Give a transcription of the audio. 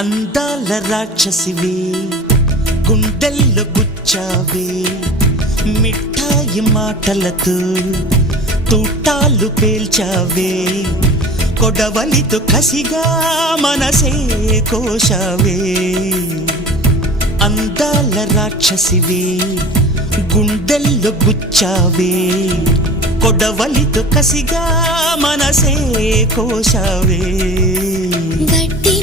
అందాల రాక్షసివే గుండెల్లో గుచ్చావే మిఠాయి మాటలతో తూటాలు పేల్చావే కొడవలితో కసిగా మనసే కోశావే అందాల రాక్షసివే గుండెల్లో గుచ్చావే కొడవలితో కసిగా మనసే కోశావే గట్టి